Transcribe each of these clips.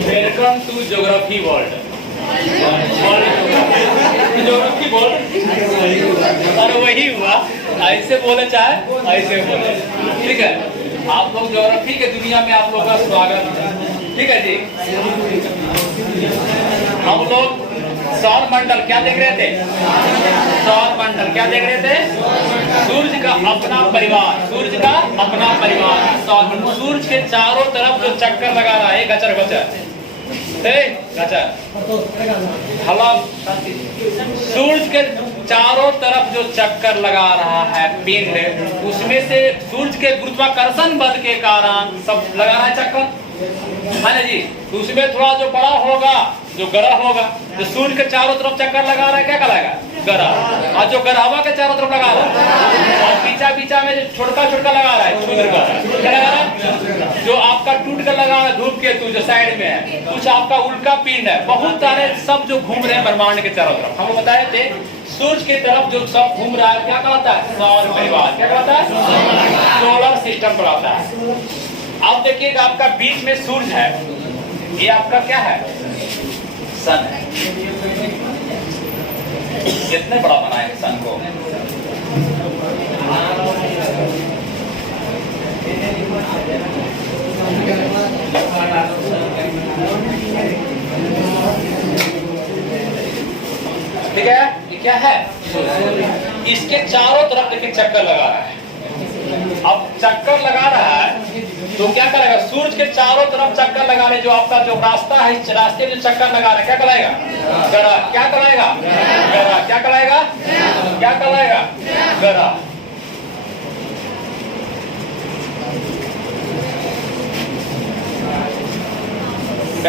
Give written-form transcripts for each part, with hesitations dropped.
Welcome to geography world. Geography world और वही हुआ, ऐसे बोले चाहे ऐसे बोले, ठीक है। आप लोग ज्योग्राफी के दुनिया में आप लोग का स्वागत है, ठीक है जी। हम लोग सौर मंडल क्या देख रहे थे? सौर मंडल क्या देख रहे थे? सूर्य का अपना परिवार, सूर्य का अपना परिवार सौर मंडल। सूर्य के चारों तरफ जो चक्कर लगा रहा है, गचर गचर सूर्य के चारों तरफ जो चक्कर लगा रहा है पिंड, उसमें से सूर्य के गुरुत्वाकर्षण बल के कारण सब लगा रहा है चक्कर, है ना जी। उसमें थोड़ा जो बड़ा होगा, जो ग्रह होगा, जो सूर्य के चारों तरफ चक्कर लगा रहा है, क्या कहलाएगा? ग्रह। और जो ग्रहवा के चारों तरफ लगा रहा है, और बीचा में जो छोटा छोटा लगा रहा है, क्षुद्र ग्रह, क्या लगा रहा है? जो आपका टूट कर लगा है धूप केतु जो साइड में है, कुछ आपका उल्का पिंड है, बहुत सारे सब जो घूम रहे हैं ब्रह्मांड के चारों तरफ। हम बताए थे सूर्य की तरफ जो सब घूम रहा है, क्या कहलाता है? सौर परिवार। क्या कहलाता है? सोलर सिस्टम कहलाता है। अब देखिएगा, आपका बीच में सूर्य है, ये आपका क्या है? सन है। कितने बड़ा बनाए सन को? ठीक है, ये क्या है? इसके चारों तरफ देखिए चक्कर लगा रहा है। अब चक्कर लगा रहा है तो क्या करेगा? सूर्य के चारों तरफ चक्कर लगा रहे, जो आपका जो रास्ता है, इस रास्ते में चक्कर लगा रहा है, क्या कराएगा? ग्रह। क्या कराएगा? ग्रह। क्या कराएगा? क्या कराएगा? ग्रह।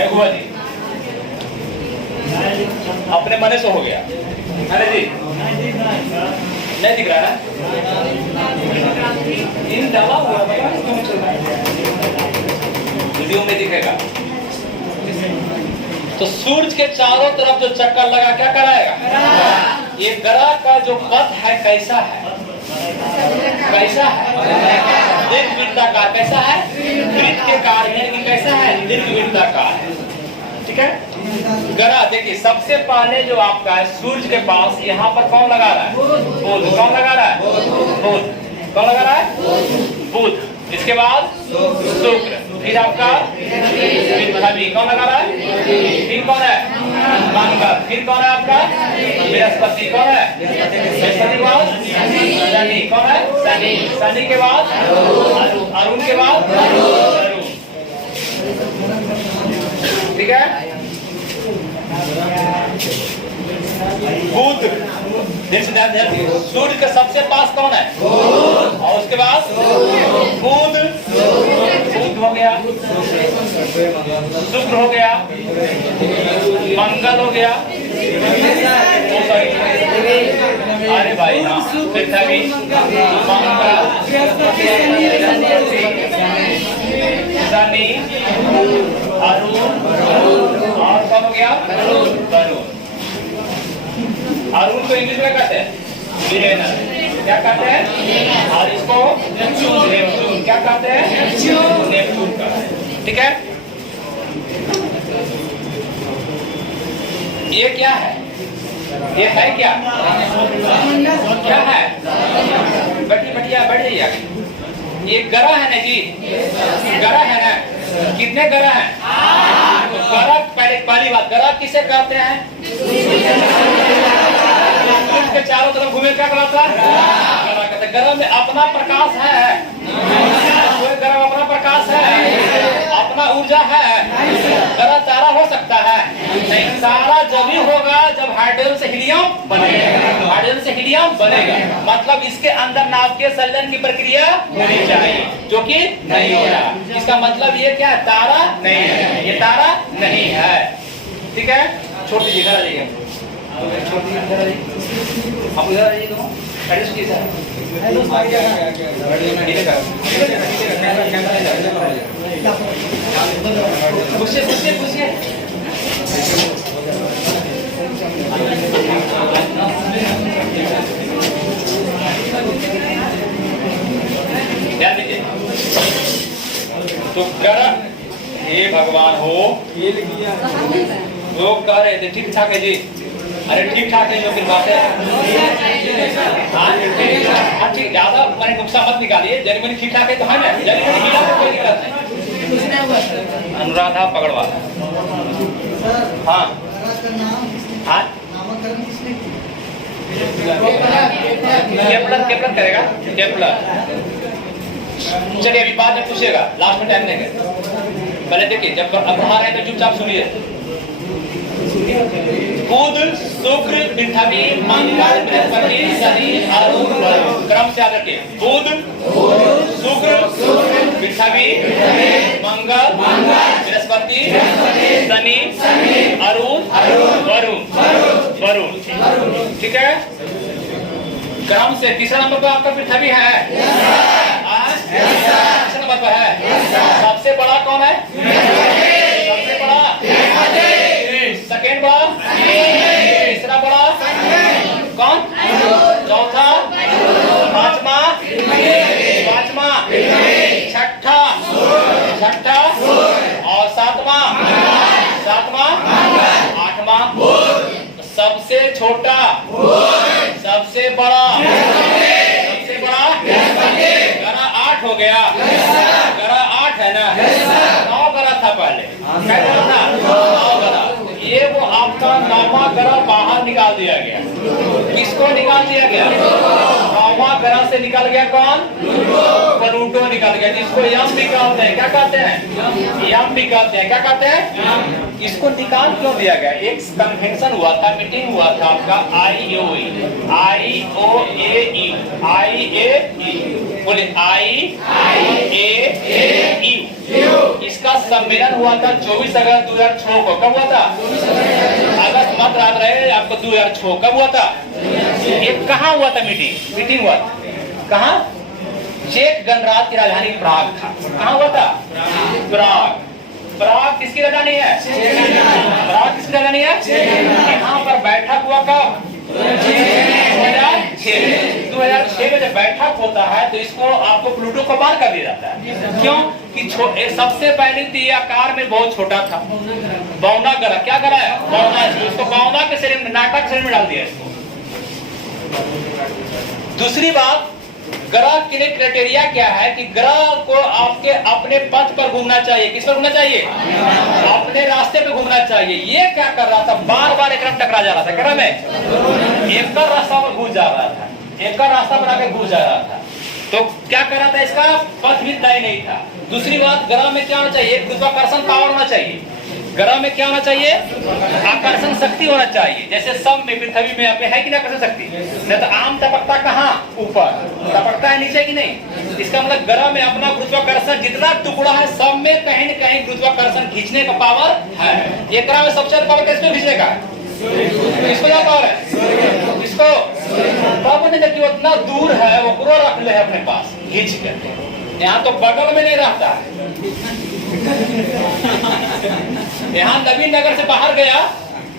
हुआ जी, अपने मने से हो गया, अरे जी नहीं दिख रहा ना? इन डाला हुआ वीडियो में दिखेगा। तो सूर्य के चारों तरफ जो चक्कर लगा, क्या कराएगा? ये ग्रह का जो पथ है कैसा है? कैसा है? दीर्घवृत्ताकार। कैसा है? वृत्त के कार्य है कि कैसा है? दीर्घवृत्ताकार है, ठीक है। ग्रह देखिए, सबसे पहले जो आपका है सूर्य के पास, यहाँ पर कौन लगा रहा है? बुध। कौन लगा रहा है? बुध। कौन लगा रहा है? बुध। इसके बाद शुक्र, फिर आपका पृथ्वी। कौन लगा रहा है? फिर कौन है? मंगल। फिर कौन है आपका? बृहस्पति। कौन है? बृहस्पति के बाद शनि। कौन है? शनि। शनि के बाद अरुण के बाद अरुण, ठीक है। बुध, सूर्य के सबसे पास कौन है? और उसके बाद बुध, बुध हो गया, शुक्र हो गया, मंगल हो गया, अरे भाई हाँ, पृथ्वी, मंगल, शनि, अरुण, और कौन हो गया? वरुण। अरुण को इंग्लिश में कहते हैं वीरेनर। क्या कहते हैं? और इसको नेपच्यून। क्या कहते हैं? नेपच्यून का, ठीक है। ये क्या है? ये है क्या? क्या है? बढ़िया बढ़ जाइए। ये ग्रह है ना जी, ग्रह है ना। कितने ग्रह हैं? ग्रह, पहली बात, ग्रह किसे कहते हैं? के चारों तरफ घूमे, क्या कहलाता है? ग्रह कहते हैं। ग्रह में अपना प्रकाश है, कोई ग्रह अपना प्रकाश है, अपना ऊर्जा है? ग्रह तारा हो सकता है? नहीं। तारा जब ही होगा जब हाइड्रोजन से हीलियम बनेगा। हाइड्रोजन से हीलियम बनेगा, मतलब इसके अंदर नाभिकीय संलयन की प्रक्रिया होनी चाहिए, जो कि नहीं हो रहा। इसका मतलब ये क्या है? तारा नहीं है, ये तारा नहीं है, ठीक है। छोड़ दीजिए, घर आ जाइए, छोड़ दीजिए, घर आ जाइए, आप इधर आ जाइए। दोनों पूछिए पूछिए पूछिए। तो ग्रह, हे भगवान हो, लोग कह रहे थे ठीक ठाक है जी। अरे ठीक ठाक नहीं हो फिर बात है। हाँ ठीक, ज्यादा मैंने नुकसान मत निकालिए। जर्मनी ठीक ठाक है तो है ना, जर्मनी मिला तो कोई दिक्कत नहीं। अनुराधा पकड़वाल। हाँ हाँ केपलर केपलर करेगा केपलर। चलिए अभी बाद में पूछेगा, लास्ट में टाइम देंगे। पहले देखिए, जब अब आ रहे हैं तो चुपचाप सुनिए। बुध, शुक्र, पृथ्वी, मंगल, बृहस्पति, शनि, अरुण, क्रम से याद रखिए। बुध, शुक्र, पृथ्वी, मंगल, बृहस्पति, शनि, अरुण, वरुण। ठीक है, क्रम से। तीसरा नंबर पर आपका पृथ्वी है। तीसरा नंबर पर है। सबसे बड़ा कौन है? सबसे बड़ा सेकेंड बड़ा, तीसरा बड़ा कौन? चौथा, पांचवा, छठा और सातवां, आठवां। सबसे छोटा, सबसे बड़ा ग्रह 8 हो गया। ग्रह 8 है ना, 9 ग्रह था पहले। क्या ग्रह था? 9 ग्रह। ये वो आपका 9वां ग्रह बाहर निकाल दिया गया। किसको निकाल दिया गया? 9वां ग्रह से निकल गया कौन? प्लूटो निकल गया, जिसको यम भी कहते हैं। क्या कहते हैं? यम भी कहते हैं। क्या कहते हैं? इसको निकाल क्यों दिया गया? एक कन्वेंशन हुआ था, मीटिंग हुआ था आपका IOE, बोले IAEU। इसका सम्मेलन हुआ था 24 अगस्त 2006 को। कब हुआ था? अगस्त मत याद रहे आपको। 2006 कब हुआ था? ये कहाँ हुआ था? मीटिंग हुआ था कहाँ? चेक गणराज्य की राजधानी प्राग था। कहाँ हुआ था? प्राग किसकी राजधानी है? प्राग किसकी राजधानी है? यहाँ पर बैठक हुआ कब? 2006 में जब बैठक होता है तो इसको आपको प्लूटो को पार कर दिया जाता है। क्यों? कि सबसे पहले तो ये आकार में बहुत छोटा था। बौना ग्रह, क्या ग्रह है? बौना। उसको बौना के शरीर में, नाटक शरीर में डाल दिया इसको। दूसरी बात, ग्रह के लिए क्राइटेरिया क्या है कि ग्रह को आपके अपने पथ पर घूमना चाहिए। किस पर घूमना चाहिए? अपने रास्ते पे घूमना चाहिए। ये क्या कर रहा था? बार बार एक टकरा जा रहा था। ग्रह में एक रास्ता पर घुस जा रहा था, एक रास्ता बना के घुस जा रहा था। तो क्या कर रहा था? इसका पथ भी तय नहीं था। दूसरी बात, ग्रह में क्या होना चाहिए? गुरुत्वाकर्षण पावर होना चाहिए। ग्रह में क्या होना चाहिए? आकर्षण शक्ति होना चाहिए। जैसे सब में, पृथ्वी में आपके है कि नहीं आकर्षण शक्ति? नहीं तो आम टपकता कहाँ? ऊपर। टपकता है नीचे कि नहीं? इसका मतलब ग्रह में अपना गुरुत्वाकर्षण जितना टुकड़ा है, सब में कहीं न कहीं गुरुत्वाकर्षण खींचने का पावर है। ये ग्रह में सबसे ज्यादा पावर किसको खींचने का? इसको क्या पावर है? इसको पावर नहीं, कि उतना दूर है वो पूरा रख ले अपने पास खींच कर। यहाँ तो बगल में नहीं रहता है। यहाँ नवीन नगर से बाहर गया,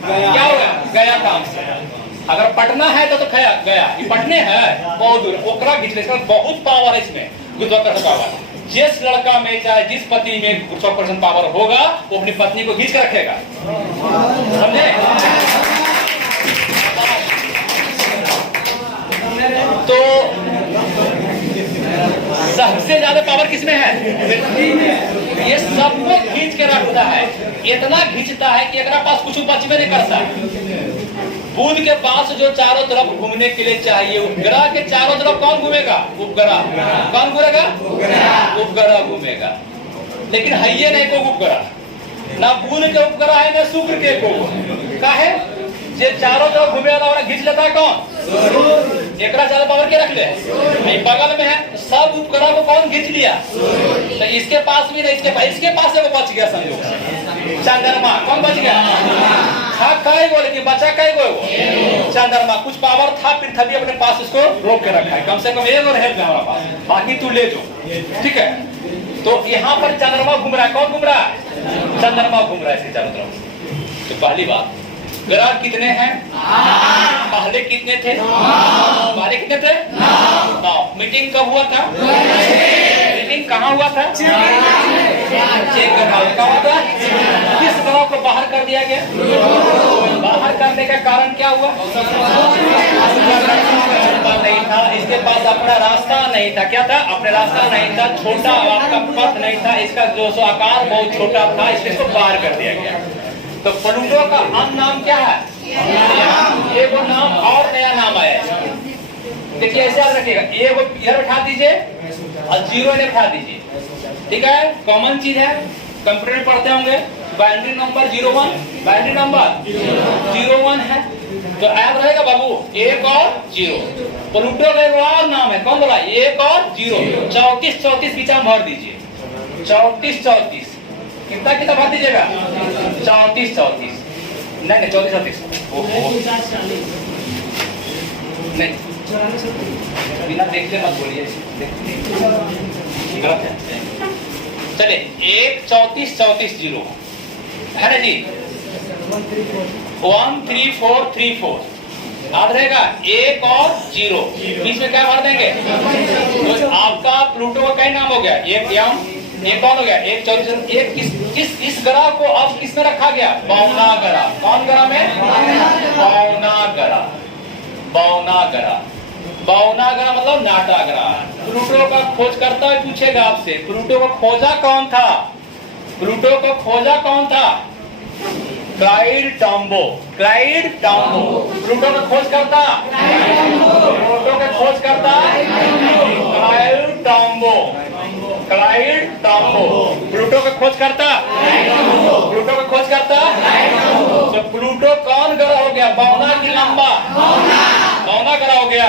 क्या हो गया काम से। अगर पटना है तो गया। ये पटने है बहुत दूर, ओकरा खींच ले। बहुत पावर है इसमें, गुरुत्वाकर्षण पावर। जिस लड़का में चाहे जिस पति में गुरुत्वाकर्षण पावर होगा, वो अपनी पत्नी को खींच कर रखेगा। समझे? तो सबसे ज्यादा पावर किसमें है? ये सबको खींच के रखता है। इतना खींचता है कि अगर पास कुछ बचबे नहीं करता। बुध के पास जो चारों तरफ घूमने के लिए चाहिए, उपग्रह के चारों तरफ कौन घूमेगा? उपग्रह। कौन घूमेगा? उपग्रह घूमेगा। लेकिन है ये नहीं कोई उपग्रह, ना बुध के उपग्रह है ना शुक्र के को। का है जे चारों तरफ घूमे वाला खींच लेता है कौन? एक ज्यादा पावर के रख ले, बगल में है। सब उपग्रह को कौन खींच लिया? तो इसके पास भी नहीं, इसके पास से वो बच गया संयोग से। चंद्रमा कौन बच गया? था कई गो, लेकिन बचा कई गो? चंद्रमा। कुछ पावर था, पृथ्वी अपने पास इसको रोक के रखा है। कम से कम एक और है हमारा पास, बाकी तू ले जो। ठीक है, तो यहाँ पर चंद्रमा घूम रहा है। कौन घूम रहा है? चंद्रमा घूम रहा है इसके चारों तरफ। तो पहली बात, ग्रह कितने हैं? पहले कितने थे? पहले कितने थे? 9। मीटिंग कब हुआ था? मीटिंग चेकिंग कहाँ हुआ था? चेक कहाँ हुआ था? किस ग्राह को बाहर कर दिया गया? बाहर करने का कारण क्या हुआ? नहीं था, इसके पास अपना रास्ता नहीं था। क्या था? अपना रास्ता नहीं था, छोटा आपका पथ नहीं था, इसका जो आकार बहुत छोटा था, इसलिए इसको बाहर कर दिया गया। तो प्लूटो का अन्य नाम क्या है? एक वो नाम और नया नाम आया। देखिए ऐसे याद रखिएगा, एक वो इधर बैठा दीजिए और 0 इधर बैठा दीजिए, ठीक है? कॉमन चीज है, कंप्यूटर में पढ़ते होंगे। बाइनरी नंबर 01, बाइनरी नंबर 01 है, तो याद रहेगा बाबू 1 और 0। प्लूटो का एक और नाम है, कौन बोला? 1 और 0। 34 34 बीच में भर दीजिए, 34 34 कितना कितना भर दीजिएगा? 34 34 नहीं 34 34 नहीं, बिना देखते मत बोलिए, गलत है। चलिए 1 34 34 0 है ना जी? 1 3 4 3 4 याद रहेगा। 1 और 0 बीच में क्या भर देंगे? तो आपका प्लूटो का क्या नाम हो गया? एक कौन हो गया? 1 34 एक किस इस ग्रह को अब किस में रखा गया? बौना ग्रह। कौन ग्रह में? बौना ग्रह। बौना ग्रह, बौना ग्रह मतलब नाटा ग्रह। प्लूटो का खोजकर्ता पूछेगा आपसे, प्लूटो को खोजा कौन था? प्लूटो को खोजा कौन था? Clyde Tombow. Clyde Tombow Pluto का खोजकर्ता। प्लूटो का खोजकर्ता Clyde Tombow. Clyde Tombow Pluto का खोजकर्ता। प्लूटो का खोजकर्ता। तो प्लूटो कौन ग्रह हो गया? बौना की लंबा? बौना ग्रह हो गया।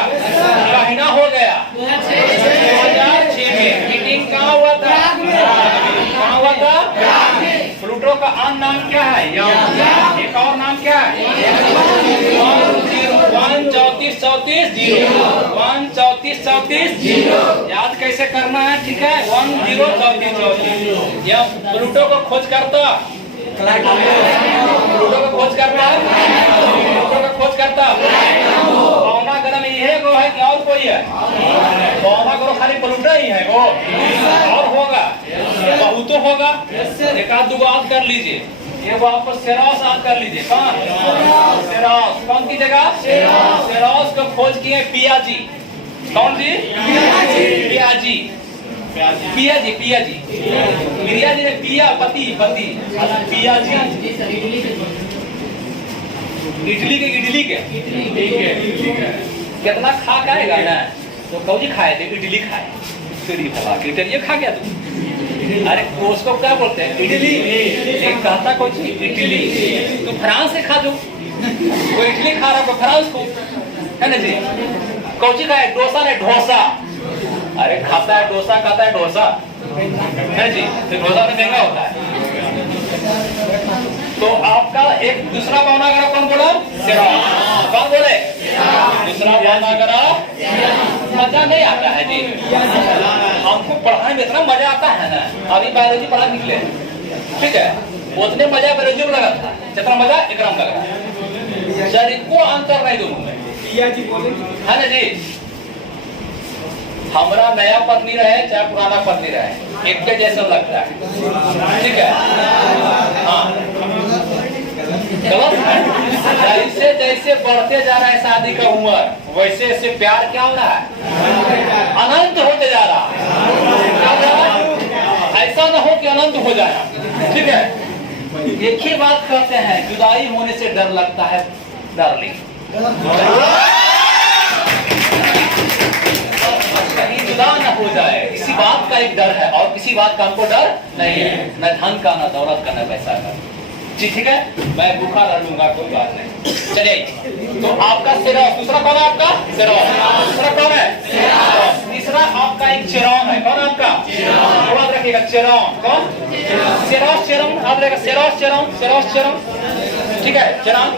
महीना हो गया 2006 में। मीटिंग कहाँ हुआ था? कहाँ हुआ था? प्लूटो का अन्य नाम क्या है? एक और नाम क्या है? 1 34 34 0 1 34 34 0। याद कैसे करना है? ठीक है, 1 0 34 34। या प्लूटो को खोज करता, प्लूटो को खोज करता, प्लूटो को खोज करता। बौना ग्रह में यही गो है कि और कोई है? बौना ग्रह खाली प्लूटो ही है वो, और होगा बहुत होगा। एक आध दो याद कर लीजिए। ये वो आपको सेरोस याद कर लीजिए। कौन? सेरोस। कौन की जगह? सेरोस को खोज किए पियाजी। कौन जी? पियाजी। पियाजी पियाजी पियाजी ने पिया पति पति पियाजी। इडली के कितना खा खाएगा ना? तो कौजी खाए थे? इडली खाए। तेरी भला इडली खा गया तू? अरे उसको क्या बोलते हैं? इडली। एक कहता कुछ इडली, तो फ्रांस से खा दो। वो इडली खा रहा है फ्रांस को, है ना जी? कौची खाए? डोसा ने ढोसा। अरे खाता है डोसा, खाता है डोसा, है जी? तो डोसा तो महंगा होता है। तो आपका एक दूसरा बौना ग्रह कौन बोला? सेरोस। कौन बोले? दूसरा बौना ग्रह। मजा नहीं आता है जी, हमको पढ़ाने में इतना मजा आता है ना। अभी बायोलॉजी पढ़ा निकले, ठीक है, उतने मजा बायोलॉजी में लगा था जितना मजा एग्जाम लग रहा है। शरीर को अंतर नहीं दोनों में, है ना जी? हमारा नया पत्नी रहे चाहे पुराना पत्नी रहे, एक के जैसा लगता है, ठीक है? हाँ, गलत है। जैसे जैसे बढ़ते जा रहा है शादी का उम्र, वैसे वैसे प्यार क्या हो रहा है? अनंत होते जा रहा है। ऐसा ना हो कि अनंत हो जाए, ठीक है? एक ही बात कहते हैं, जुदाई होने से डर लगता है डार्लिंग। कहीं जुदा न हो जाए, इसी बात का एक डर है, और किसी बात का हमको डर नहीं है, न धन का, न दौलत का, न पैसा का। ठीक है, मैं भूखा रह लूंगा, कोई बात नहीं। चलिए, तो आपका सेरोस। दूसरा कौन है आपका? सेरोस। दूसरा कौन है? सेरोस। तीसरा आपका एक चेरॉन है। कौन आपका? याद रखिएगा, चेरॉन। कौन? सेरोस चेरॉन। याद रखिएगा, सेरोस चेरॉन, सेरोस चेरॉन, ठीक है? चेरॉन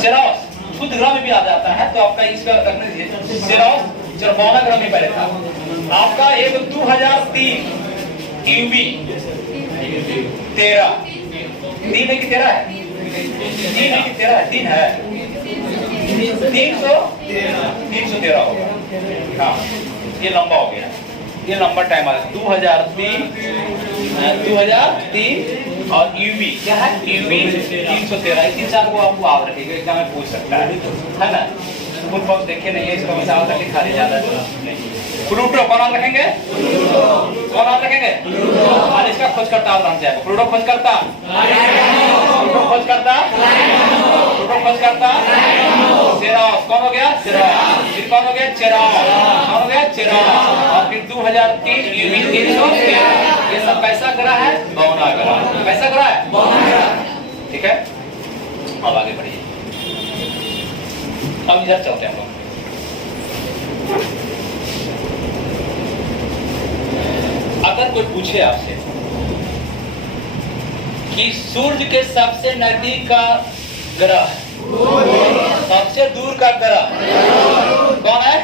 सेरोस शुद्ध ग्रह में भी आ जाता है, तो आपका इसका रखने दीजिए। सेरोस बौना ग्रह में पहले था आपका। एक 2003 यूवी 13 3 है कि 13 है? 3 है कि 13 है? 3 है। 313 होगा। हाँ, ये लंबा हो गया, ये लंबा टाइम आ गया। 2003 और यूवी क्या है? यूवी 313। इसी चार को आपको आप रखिएगा, एग्जाम में पूछ सकता है ना। फुल फॉर्म देखे नहीं है, इसका वैसे आप रखें खाली ज्यादा नहीं। प्लूटो कौन नाम रखेंगे? कौन नाम रखेंगे? और इसका खोज करता आप नाम से आपको प्लूटो खोज करता, प्लूटो खोज करता, प्लूटो खोज करता। सेरास कौन हो गया? सेरास। फिर कौन हो गया? चेरास। कौन हो गया? चेरास। और फिर 2003 यूवी 313। ये सब कैसा ग्रह है? बौना ग्रह। कैसा ग्रह है? बौना ग्रह। ठीक है, अब आगे बढ़िए। अब इधर चलते हैं हम लोग। अगर कोई पूछे आपसे कि सूर्य के सबसे नजदीक का ग्रह, सबसे दूर का ग्रह कौन है?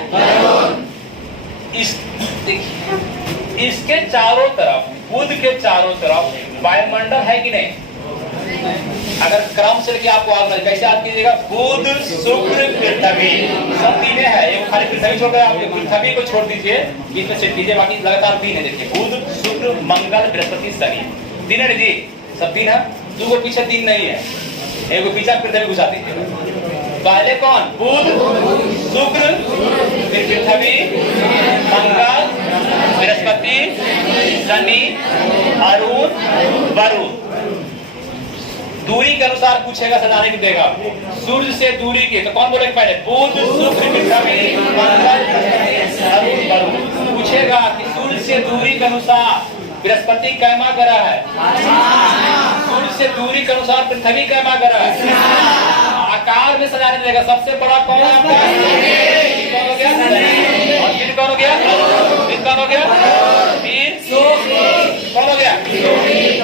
देखिए, इसके चारों तरफ, बुध के चारों तरफ वायुमंडल है कि नहीं? अगर क्रम से लेके आपको आगे कैसे याद कीजिएगा? बुध, शुक्र, पृथ्वी, सब तीन है। ये खाली पृथ्वी छोड़ आप पृथ्वी को छोड़ दीजिए, बीच में सेट कीजिए, बाकी लगातार तीन है। देखिए, बुध, शुक्र, मंगल, बृहस्पति, शनि, तीन है जी, सब तीन है। दो को पीछे तीन नहीं है, एक को पीछे पृथ्वी घुसा दीजिए। पहले कौन? बुध, शुक्र, फिर पृथ्वी, मंगल, बृहस्पति, शनि, अरुण, वरुण। दूरी के अनुसार पूछेगा, सजाने की देगा। सूर्य से दूरी की तो कौन बोलेगा पहले? बुध, शुक्र, पृथ्वी, मंगल, अरुण, वरुण। पूछेगा कि सूर्य से दूरी के अनुसार बृहस्पति कैमा ग्रह है? सूर्य से दूरी के अनुसार पृथ्वी कैमा ग्रह है? आकार में सजाने देगा। सबसे बड़ा कौन है आपका? कौन हो गया? और फिर कौन हो गया? फिर कौन हो गया? फिर कौन हो गया?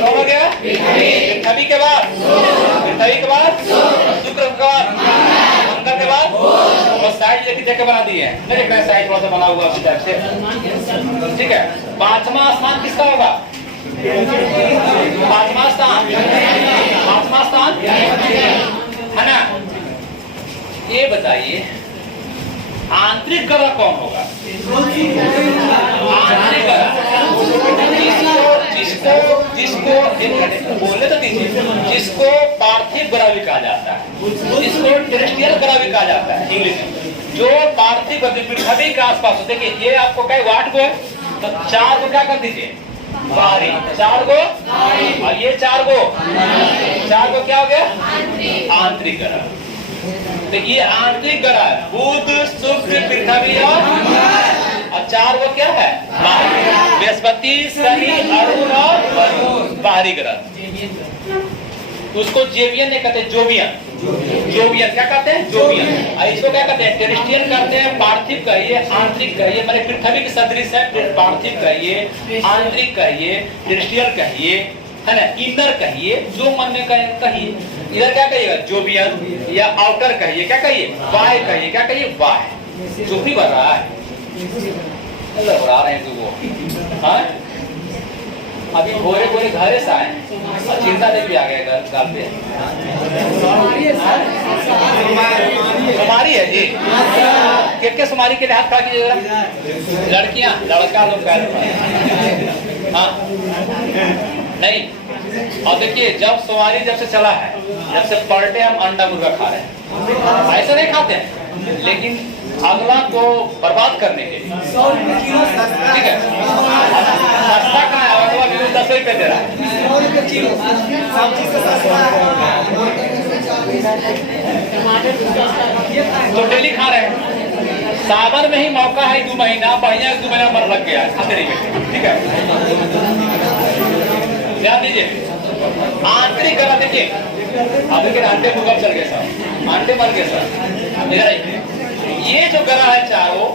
कौन हो गया? पृथ्वी के बाद, पृथ्वी के बाद शुक्र के बाद, मंगल के बाद। और साइड लेके देख के बना दिए हैं, नहीं साइड थोड़ा सा बना हुआ उसी टाइप से। ठीक है, पांचवा स्थान किसका होगा? पांचवा स्थान, पांचवा स्थान है ना। ये बताइए आंतरिक ग्रह कौन होगा? आंतरिक ग्रह जिसको बोलने तो दीजिए, जिसको पार्थिव ग्रह भी कहा जाता है, जिसको टेरेस्ट्रियल ग्रह भी कहा जाता है इंग्लिश में। जो पार्थिव पृथ्वी के आसपास, देखिए ये आपको कहे वाट को, तो चार को क्या कर दीजिए? बाहरी। चार को और ये चार को क्या हो गया? आंतरिक ग्रह। तो ये आंतरिक ग्रह है, बुध, शुक्र, पृथ्वी और चार वो क्या है? बृहस्पति, शनि, अरुण और वरुण। बाहरी ग्रह उसको जेवियन नहीं कहते, जोवियन। जोवियन क्या कहते हैं? जोवियन। इसको क्या कहते हैं? टेरेस्ट्रियल कहते हैं। पार्थिव कहिए, आंतरिक कहिए, मैंने पृथ्वी के सदृश है। पार्थिव कहिए, आंतरिक कहिए, टेरेस्ट्रियल कहिए, है ना, इनर कहिए, जो मन में कहिए। इधर क्या कहिएगा? जोवियन या आउटर कहिए, क्या कहिए? वाय कहिए, क्या कहिए? वाय। जो भी बढ़ रहा है उड़ा रहे हैं तो वो, हाँ? अभी गोरे गोरे घरे से आए और चिंता लेके आ गए घर पे। सुमारी है जी, के सुमारी के लिए हाथ खड़ा कीजिएगा। लड़कियां, लड़का लोग कह रहे हैं, हाँ नहीं। और देखिए, जब सुमारी जब से चला है, जब से पर डे हम अंडा मुर्गा खा रहे हैं, ऐसे नहीं खाते हैं, लेकिन अगला को बर्बाद करने के लिए। ठीक है, सस्ता कहाँ है? 10 रुपए दे रहा है, तो डेली खा रहे हैं। सावन में ही मौका है, 2 महीना बढ़िया, 2 महीना मन लग गया खाते रहिए। ठीक है, ध्यान दीजिए। आंतरिक ग्रह देखिए, अब देखिए अंडे मुर्गा चल गए सर, अंडे मर गए सर। ये जो ग्रह है चारों,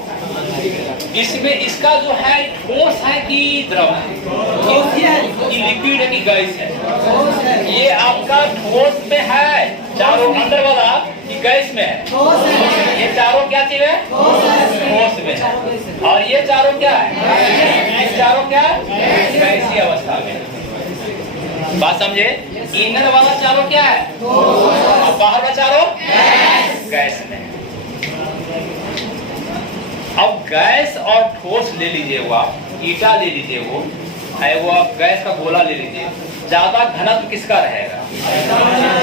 इसमें इसका जो है ठोस है कि द्रव है? कि लिक्विड है कि गैस है? ये आपका ठोस में है चारों, अंदर वाला कि गैस में है? ये चारों क्या चीज है? ठोस में है। और ये चारों क्या है? ये चारों क्या है? गैसीय अवस्था में। बात समझे? इनर वाला चारों क्या है? और बाहर का चारों गैस में। गैस और ठोस ले लीजिए, वो आप ईटा ले लीजिए, वो आप गैस का गोला ले लीजिए, ज्यादा घनत्व किसका रहेगा?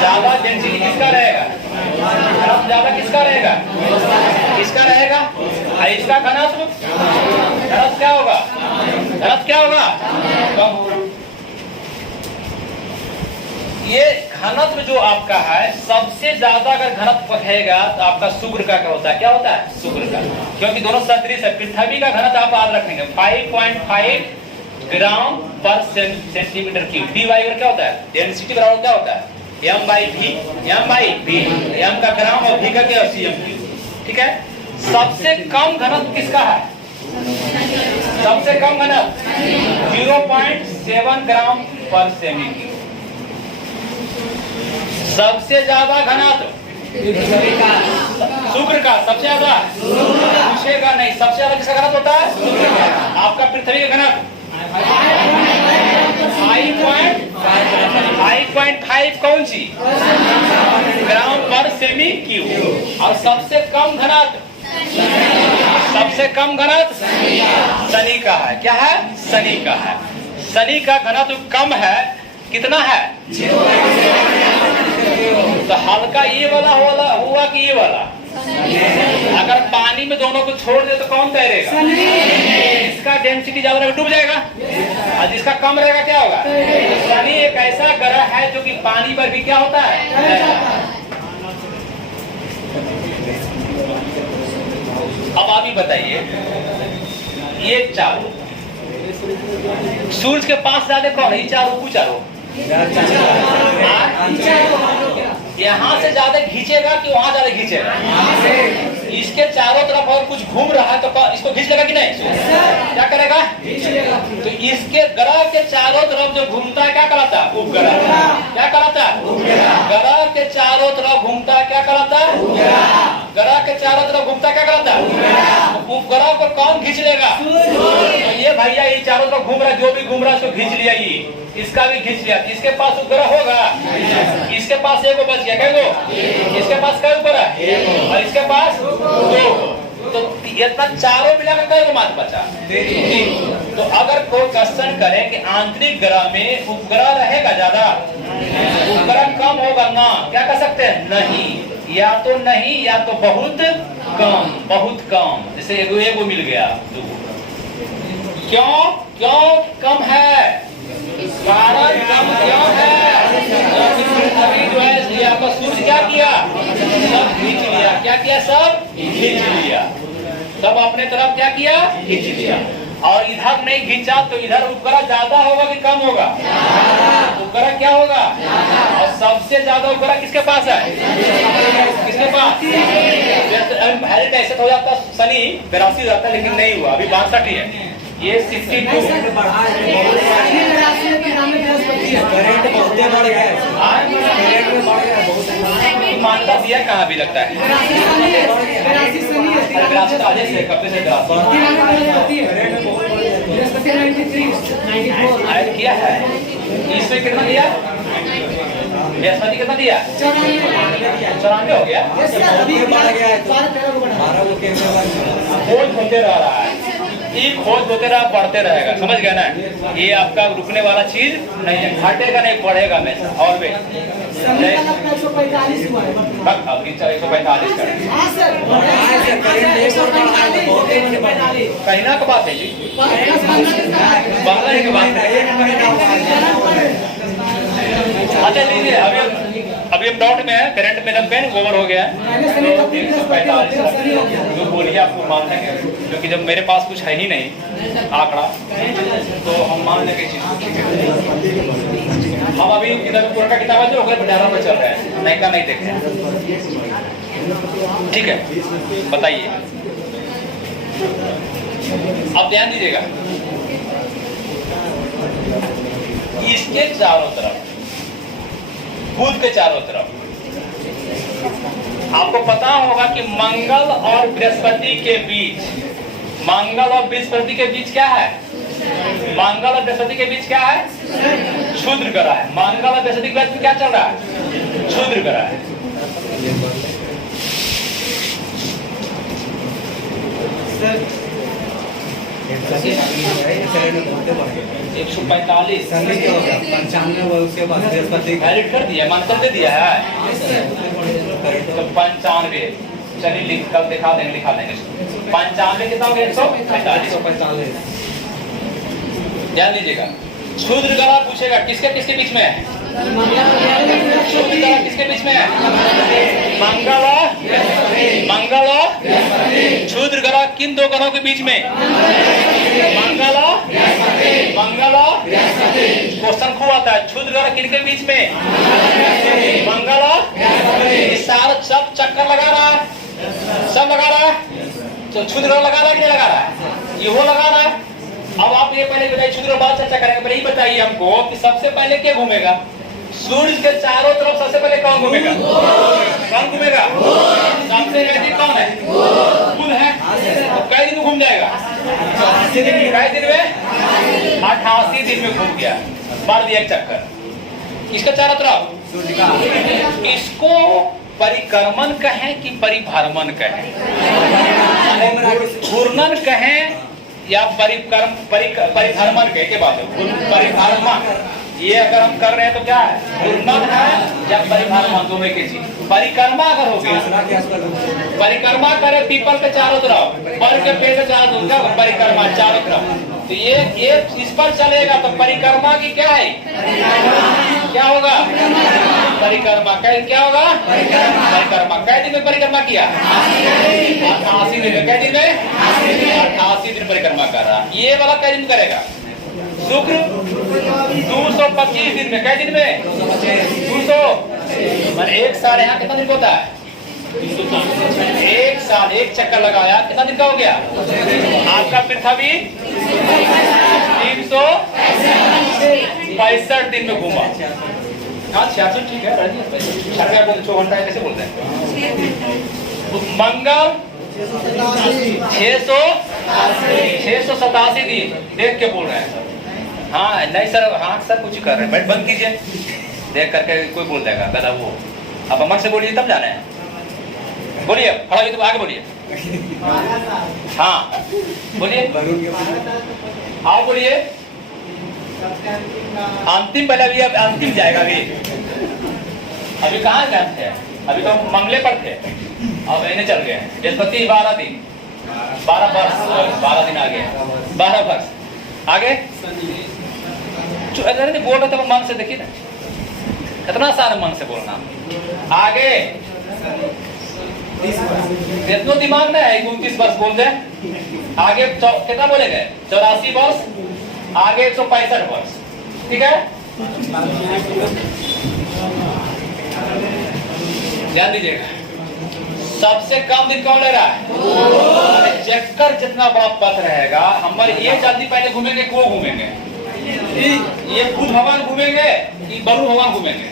ज्यादा डेंसिटी किसका रहेगा? घनत्व ज्यादा किसका रहेगा? इसका रहेगा। और इसका घनत्व क्या होगा? घनत्व क्या होगा? कम होगा। ये घनत्व जो आपका है, सबसे ज्यादा अगर घनत्व रहेगा तो आपका शुक्र का क्या होता है? क्या होता है? शुक्र का, क्योंकि दोनों सदृश है। पृथ्वी का घनत्व आप याद रखेंगे 5.5 ग्राम पर सेंटीमीटर क्यूब। डी वाई क्या होता है? डेंसिटी बराबर क्या होता है? M by we. एम का ग्राम और वी का क्या? CM cube. ठीक है। सबसे कम घनत्व किसका है? सबसे कम घनत्व 0.7 ग्राम पर सेमी क्यूब। सबसे ज्यादा घनत्व शुक्र का, सबसे ज्यादा पूछेगा नहीं, सबसे ज्यादा किसका घनत्व होता है? आपका पृथ्वी का घनत्व 5.5 कौन सी? ग्राम पर सेमी क्यूब। और सबसे कम घनत्व शनि का है। क्या है? शनि का है। शनि का घनत्व कम है, कितना है? तो हल्का ये वाला हुआ कि ये वाला? अगर पानी में दोनों को छोड़ दे तो कौन तैरेगा? इसका डेंसिटी ज्यादा रहेगा, डूब जाएगा। और जिसका कम रहेगा क्या होगा? शनि एक ऐसा ग्रह है जो कि पानी पर भी क्या होता है? अब आप ही बताइए, ये चारों सूरज के पास ज्यादा कौन है? चारों यहाँ से ज्यादा खींचेगा कि वहां ज्यादा खींचेगा? इसके चारों तरफ अगर कुछ घूम रहा है तो इसको खींच लेगा कि नहीं? क्या करेगा? तो इसके ग्रह के चारों तरफ जो घूमता है क्या कहलाता है? उपग्रह। क्या कहलाता है? ग्रह के चारों तरफ घूमता है, क्या कहलाता है? ग्रह के चारों तरफ घूमता क्या कहलाता है? उपग्रह को कौन खींच लेगा? तो ये भैया ये चारों तरफ घूम रहा है, जो भी घूम रहा है उसको खींच लिया, ये इसका भी खींच लिया। इसके पास उपग्रह होगा, इसके पास एगो बच गया, कैगो? इसके पास क्या उपग्रह? और इसके पास 2। तो इतना चारों मिलाकर कैगो मात्र बचा? तो अगर कोई क्वेश्चन करे कि आंतरिक ग्रह में उपग्रह रहेगा ज्यादा, उपग्रह कम होगा ना, क्या कर सकते हैं? नहीं, या तो नहीं या तो बहुत कम। जैसे एगो मिल गया, क्यों कम है? कारण कम क्यों है? अभी जो है ये आपका सूर्य क्या किया? सब खींच लिया। क्या किया? सब खींच लिया। सब अपने तरफ क्या किया? खींच लिया। और इधर नहीं खींचा तो इधर उपग्रह ज्यादा होगा कि कम होगा? उपग्रह क्या होगा? और सबसे ज्यादा उपग्रह किसके पास है? किसके पास? ऐसे हो जाता शनि 82 जाता, लेकिन नहीं हुआ, अभी 62 ही है। ये 62 मानता दिया कहाँ भी लगता है? ऐड किया है। इसमें कितना दिया? बृहस्पति कितना दिया? 94 हो गया। खोज होते रह रहा है, खोज होते रहा, बढ़ते रहेगा। समझ गया ना? ये आपका रुकने वाला चीज नहीं है, घटेगा नहीं, बढ़ेगा हमेशा। और भी 145 कहीं ना का बात है जी, बांग्ला की बात है। अच्छा लीजिए, अभी हम डॉट में है, करंट में पेन ओवर हो गया है, 145 जो बोलिए आपको मान लेंगे, क्योंकि जब मेरे पास कुछ है ही नहीं आंकड़ा तो हम मान लेंगे चीज को। ठीक है, हम अभी पूरा का किताब जो बटारा में चल रहा है, नई का नहीं देखे। ठीक है, बताइए, अब ध्यान दीजिएगा, इसके चारों तरफ, बुध के चारों तरफ आपको पता होगा कि मंगल और बृहस्पति के बीच, मंगल और बृहस्पति के बीच क्या है? मंगल और बृहस्पति के बीच क्या है? क्षुद्र ग्रह है। मंगल और बृहस्पति के बीच क्या चल रहा है? क्षुद्र ग्रह है। सर 145 उसके बाद बृहस्पति वैलिड कर दिया, मंत्र दे दिया है तो 95। चलिए लिख कर दिखा देंगे, लिखा देंगे 95 कितना हो गया 145। ध्यान दीजिएगा, शूद्र गला पूछेगा किसके किसके बीच में है, शूद्र गला किसके बीच में है, मंगल और शूद्र गला किन दो ग्रहों के बीच में, मंगल और क्वेश्चन खूब आता है, क्षुद्र ग्रह किनके बीच में, मंगल और सारा सब चक्कर लगा रहा है, सब लगा रहा है, तो क्षुद्र ग्रह लगा रहा है कि नहीं लगा रहा है, ये वो लगा रहा है। अब आप ये पहले बताइए, क्षुद्र बाद चर्चा करेंगे, पहले ये बताइए हमको कि सबसे पहले क्या घूमेगा, सूर्य के चारों तरफ सबसे पहले कौन घूमेगा, कौन घूमेगा, सबसे नजदीक कौन है, बुध है। तो कई दिन घूम जाएगा, कई दिन में 88 दिन में घूम गया, मार दिया एक चक्कर इसका चारों तरफ। इसको परिक्रमण कहें कि परिभ्रमण कहें, घूर्णन कहें या परिभ्रमण कहें के बात है। परिभ्रमण ये अगर हम कर रहे हैं तो क्या है, घूर्णन है या परिभ्रमण, दोनों एक ही चीज। परिक्रमा अगर हो गया, परिक्रमा करे पीपल के चारों तरफ, बर के पेड़ के चारों तरफ, परिक्रमा चारों तरफ, तो ये इस पर चलेगा तो परिक्रमा की क्या है, क्या होगा, परिक्रमा क्या होगा, परिक्रमा कै दिन में परिक्रमा किया, 88 दिन में, कै दिन में 88 दिन परिक्रमा कर रहा। ये वाला कै दिन करेगा, शुक्र 225 दिन में, कै दिन में 200, मैंने एक साल यहाँ कितना दिन होता है, एक साल एक चक्कर लगाया कितना दिन का हो गया आपका पृथ्वी 365 दिन में घूमा। हाँ 66 ठीक है, 6 घंटा कैसे बोलते हैं। मंगल 687 दिन देख के बोल रहे हैं सर। हाँ नहीं सर, हाँ सर कुछ कर रहे हैं, बैठ बंद कीजिए, देख करके कोई बोल देगा गधा वो। अब मन से बोलिए तब जाना है, बोलिए खड़ा होइए तो आगे बोलिए, हाँ बोलिए, हाँ बोलिए। अंतिम पहले अभी अब अंतिम जाएगा, अभी कहाँ गए थे, अभी तो मंगले पर थे, अब इन्हें चल गए बृहस्पति 12 दिन, 12 वर्ष, 12 दिन आगे, 12 वर्ष आगे। अगर बोल रहे थे मन से देखिए ना, कितना सारा मन से बोलना आगे। इतना दिमाग नहीं है, 29 वर्ष बोल दे आगे, कितना बोलेंगे 84 वर्ष आगे, 165 वर्ष, ठीक है। ध्यान दीजिएगा, सबसे कम दिन कौन ले रहा है, चक्कर जितना बड़ा पथ रहेगा, हमारे ये जल्दी पहले घूमेंगे, वो घूमेंगे, ये बुध भगवान घूमेंगे कि वरुण भगवान घूमेंगे,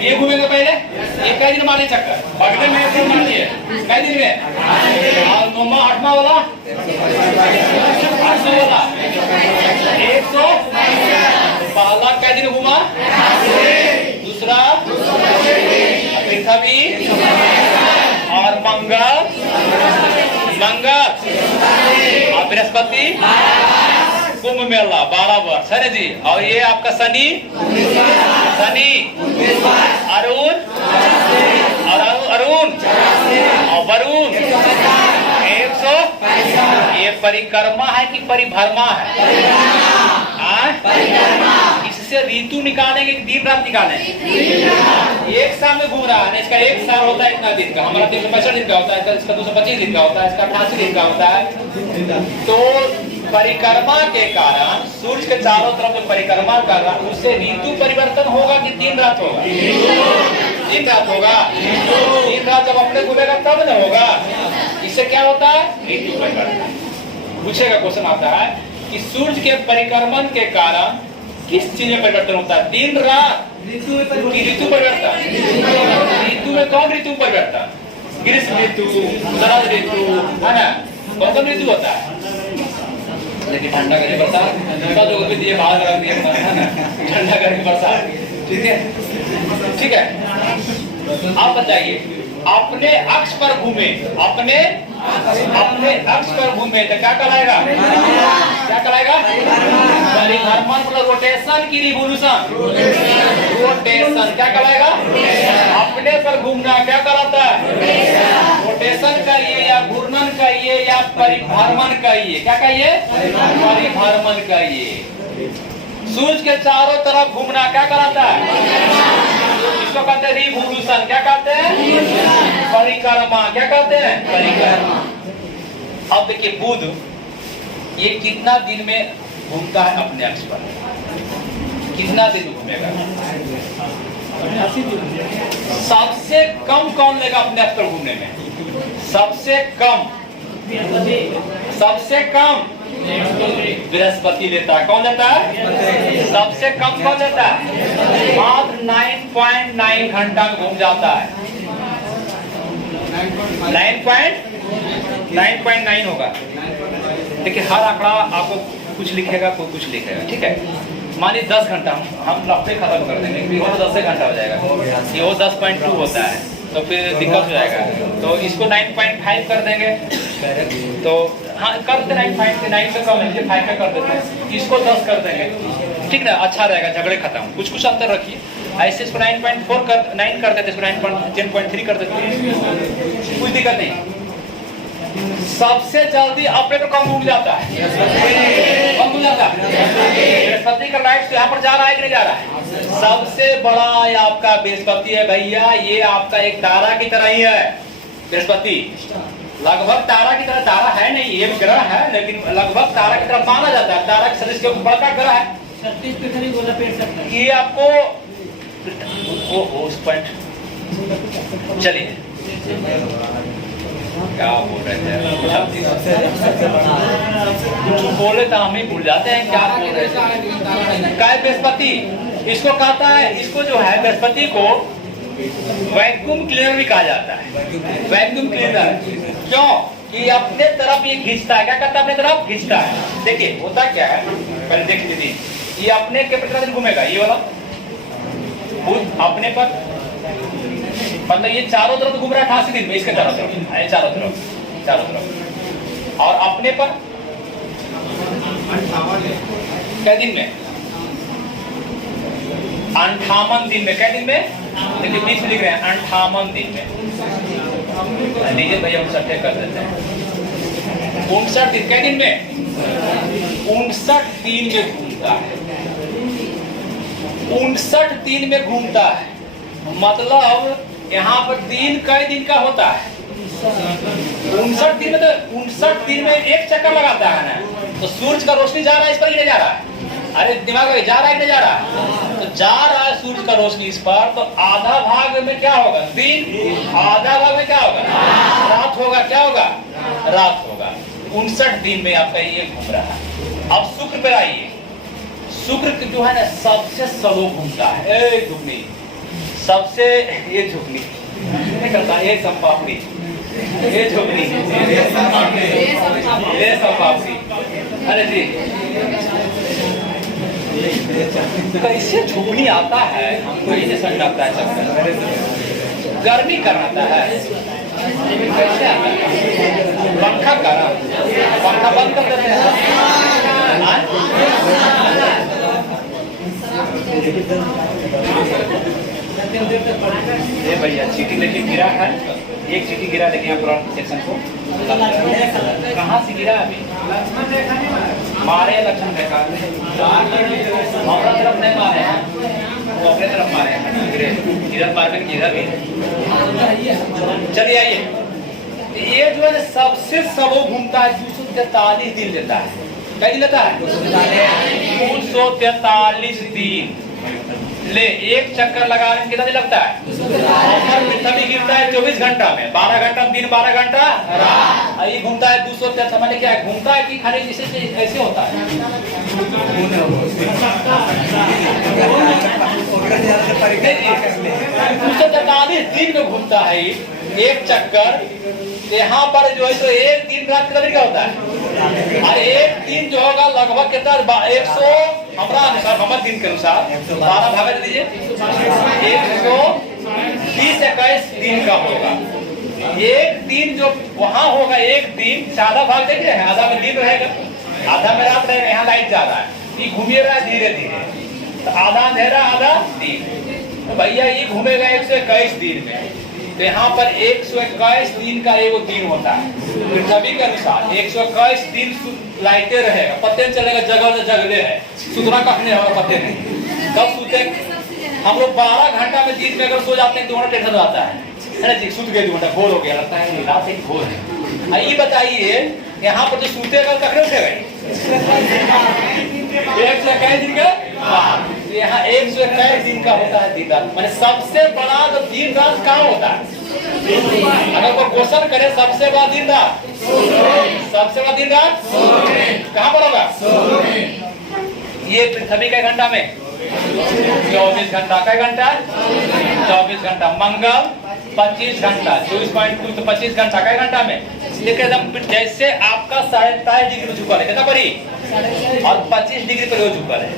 ये घूमेंगे पहले। ये कई दिन मारे चक्कर, अगले में एक दिन मार दिए, कई दिन में, और 9वां 8वां वाला 800 वाला 100 पहला कई दिन घूमा, दूसरा पृथ्वी और मंगल और बृहस्पति कुंभ मेला 12 वर्ष है जी। और ये आपका शनि अरुण और वरुण 100। ये परिक्रमा है कि परिभ्रमा है, इससे ऋतु निकालेंगे कि दिन रात निकालेंगे, एक साल में घूम रहा है, इसका एक साल होता है इतना दिन का, हमारा 365 दिन का होता है, इसका 225 दिन का होता है, इसका 88 दिन का होता है। तो परिक्रमा के कारण सूर्य के चारों तरफ जो परिक्रमा कर रहा है, उससे ऋतु परिवर्तन होगा कि दिन रात होगा, दिन रात होगा। दिन रात जब अपने घूमेगा तब न होगा, इससे क्या होता है, ऋतु परिवर्तन। पूछेगा क्वेश्चन आता है कि सूर्य के परिक्रमण के कारण किस चीज में परिवर्तन होता है, दिन रात की ऋतु परिवर्तन। ऋतु में कौन ऋतु परिवर्तन, ग्रीष्म ऋतु, शरद ऋतु, है ना, कौन सा ऋतु होता है, लेकिन ठंडा करके बरसात, दिए बाहर रख दिए, ठंडा करके बरसात, ठीक है ठीक है। आप बताइए अपने अक्ष पर घूमे, अपने अक्ष पर घूमे तो क्या कहलाएगा? क्या कहलाएगा? परिभ्रमण मतलब रोटेशन की रिवोल्यूशन, रोटेशन क्या कहलाएगा? अपने पर घूमना क्या कहलाता है? रोटेशन कहिए या घूर्णन कहिए या परिभ्रमण कहिए, क्या कहिए? परिभ्रमण कहिए। सूर्य के चारों तरफ घूमना क्या कहलाता है? इसको कहते हैं रिवोल्यूशन, क्या कहते हैं? परिक्रमा, क्या कहते हैं? परिक्रमा। अब देखिए बुध ये कितना दिन में घूमता है अपने अक्ष पर? कितना दिन घूमेगा? 80 दिन। सबसे कम कौन लेगा अपने अक्ष पर घूमने में? सबसे कम बृहस्पति लेता है। कौन लेता है? सबसे कम कौन लेता है? मात्र 9.9 घंटा में घूम जाता है। 9.9 होगा। देखिए हर आंकड़ा आपको कुछ लिखेगा, कोई कुछ लिखेगा, ठीक है? मानिए 10 घंटा हम लफड़े खत्म कर देंगे, वो 10 घंटा हो जाएगा। ये वो 10.2 होता है तो फिर दिक्कत हो जाएगा। तो इसको 9.5 कर देंगे, तो हाँ करते 9.9 से कम है, 5 का कर देते हैं। इसको 10 कर देंगे, ठीक ना? अच्छा रहेगा, झगड़े खत्म। कुछ अंतर रखिए। ऐसे इसको 9 कर देते, इसको 10.3 कर देते, कुछ दिक्कत नहीं। सबसे जल्दी अपने तो कम घूम जाता है, कम घूम जाता है। बृहस्पति का लाइट यहाँ पर जा रहा है कि नहीं जा रहा है? सबसे बड़ा आपका बृहस्पति है भैया, ये आपका एक तारा की तरह ही है बृहस्पति। लगभग तारा की तरह, तारा है नहीं, ये ग्रह है लेकिन लगभग तारा की तरह माना जाता है। तारा के सदस्य के बड़ा ग्रह है। 36 पे खरी गोला पेड़ सकता है। ये आपको उस पॉइंट चलिए क्या बोल रहे थे? कुछ बोले तो हम ही भूल जाते हैं क्या बोल रहे थे। क्या है बृहस्पति? इसको कहता है, इसको जो है बृहस्पति को वैक्यूम क्लीनर भी कहा जाता है। वैक्यूम क्लीनर क्यों? कि अपने तरफ ये खींचता है। क्या करता है? अपने तरफ खींचता है। देखिए होता क्या है, पहले देख लीजिए। ये अपने के कितना दिन घूमेगा? ये वाला बुध अपने पर, मतलब ये चारों तरफ घूम रहा है 88 दिन में, इसके चारों तरफ, चारों तरफ। और अपने पर क्या दिन में? 58 दिन में। क्या दिन में? देखिए बीच में लिख रहे हैं 58 दिन में। लीजिए भैया 59 कर देते हैं। 59 दिन। क्या दिन में? 59 दिन में घूमता है। 59 दिन में घूमता है, मतलब यहाँ पर दिन कई दिन का होता है? 59 दिन में। तो 59 दिन में एक चक्कर लगाता है ना, तो सूरज का रोशनी जा रहा है इस पर कि नहीं जा रहा है? अरे दिमाग में जा रहा है कि नहीं जा रहा? तो जा रहा है सूरज का रोशनी इस पर, तो आधा भाग में क्या होगा? दिन। आधा भाग में क्या होगा? रात होगा। क्या होगा? रात होगा। 59 दिन में आपका ये घूम रहा है। अब शुक्र पर आइए। शुक्र जो है ना सबसे स्लो घूमता है। दुगनी सबसे, ये झुकनी नहीं करता, ये संपापड़ी, ये झुकनी, ये संपापड़ी। अरे जी कैसे झुकनी आता है, हमको ये नहीं समझ आता है। सबका गर्मी कराता है, कैसे आता है? पंखा करा, पंखा बंद कर देते हैं। ये भैया चीटी लेके गिरा है, एक चीटी गिरा लेके यहाँ पुराना सेक्शन को कहाँ से गिरा? अभी मारे लक्ष्मण रेखा हमारा तरफ नहीं मारे हैं, वो अपने तरफ मारे हैं। इधर मार में इधर भी। चलिए आइए, ये जो है सबसे स्लो घूमता है, 243 दिन लेता है। क्या दिन लेता है? 243 दिन। ले एक चक्कर लगाने में कितना दिन लगता है? पृथ्वी गिरता है 24 घंटा में, 12 घंटा दिन, 12 घंटा रात। ये घूमता है 243। मैंने क्या है? घूमता है कि खाली जैसे ऐसे होता है? 243 दिन में घूमता है एक चक्कर। यहाँ पर जो है तो एक दिन रात कितना दिन का होता है? और एक दिन जो होगा लगभग कितना? 100 हमारा अनुसार, हमारे दिन के अनुसार 12 भाग दे दीजिए, 130-21 दिन का होगा। एक दिन जो वहां होगा, एक दिन से आधा भाग देख रहे हैं, आधा में दिन रहेगा, आधा में रात रहेगा। यहाँ लाइट जा रहा है, ये घूमिए रहा है धीरे धीरे, तो आधा अंधेरा आधा दिन। तो भैया ये घूमेगा 121 दिन में, तो यहाँ पर 121 दिन का एगो दिन होता है पृथ्वी के अनुसार। 121 दिन लाइटे रहेगा, पते नहीं चलेगा जगह जगले है, सुतना कखने होगा पते नहीं। कब सूते हम लोग 12 घंटा में दिन में अगर सो जाते हैं तो हमारा टेंशन आता है ना जी, सुत गए 2 घंटा भोर हो गया, लगता है रात एक भोर है। ये बताइए यहाँ पर जो सूतेगा कखने उठेगा? 121 दिन का, यहाँ 121 दिन का होता है दिन रात। मैंने सबसे बड़ा तो दिन रात कहाँ होता है? अगर कोई क्वेश्चन करे सबसे बड़ा दिन रात, सबसे बड़ा दिन रात कहाँ पर होगा? ये पृथ्वी के घंटा में 24 घंटा का घंटा, 24 घंटा। मंगल 25 घंटा, 24.2 तो 25 घंटा का घंटा में। एकदम जैसे आपका 23.5 डिग्री झुका है, कितना परी? और 25 डिग्री पर हो झुका है,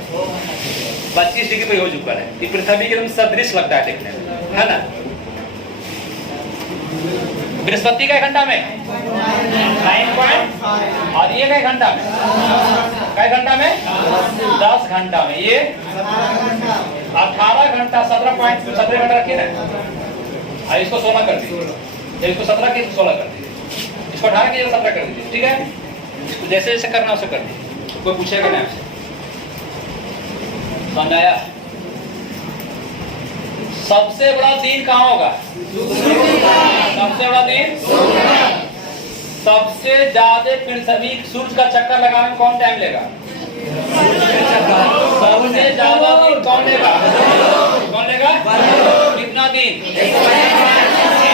25 डिग्री पर हो झुका है। ये पृथ्वी के एकदम सदृश लगता है देखने में, है ना? बृहस्पति का घंटा में 9 पॉइंट, और ये कई घंटा में, कई घंटा में 10 घंटा में, ये 18 घंटा 17 घंटा रखिए ना। इसको 16 कर दीजिए, इसको 17 की 16 कर दीजिए, इसको 18 की 17 कर दीजिए, ठीक है? जैसे जैसे करना उसे कर दीजिए, कोई पूछेगा ना आपसे। समझ आया? सबसे बड़ा दिन कहाँ होगा? सबसे बड़ा दिन, सबसे ज्यादा पृथ्वी सूर्य का चक्कर लगाने में कौन टाइम लेगा? सबसे ज्यादा दिन कौन लेगा? कौन लेगा? कितना दिन?